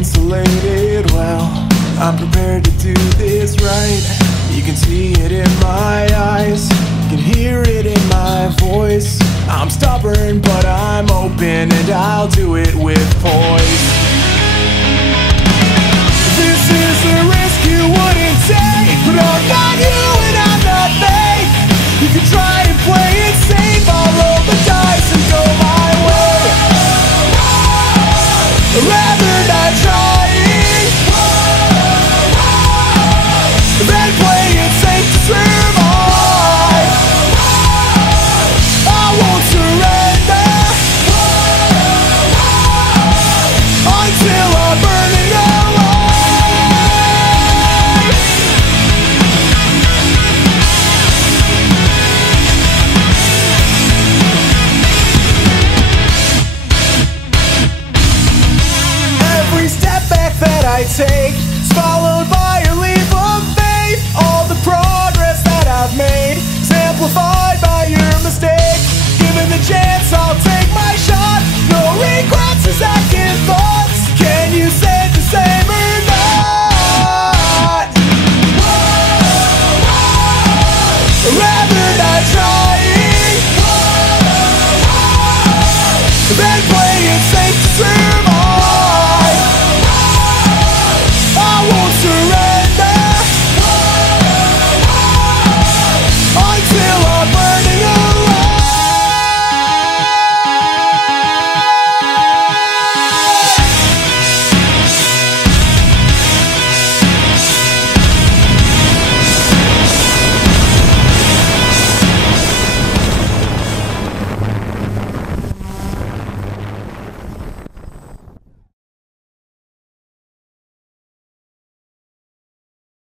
insulated. Well, I'm prepared to do this right. You can see it in my eyes, you can hear it in my voice. I'm stubborn, but I'm open, and I'll do it with poise. This is the risk you wouldn't take, but I'm not you and I'm not fake. You can try and play it safe, I'll roll the dice and go my way. Rather not trying than play it safe to survive. I won't surrender until I'm burning alive. Every step back that I take is followed by a leap of faith. All the progress that I've made is amplified by your mistake. Given the chance, I'll take my shot. No regrets or second thoughts. Can you say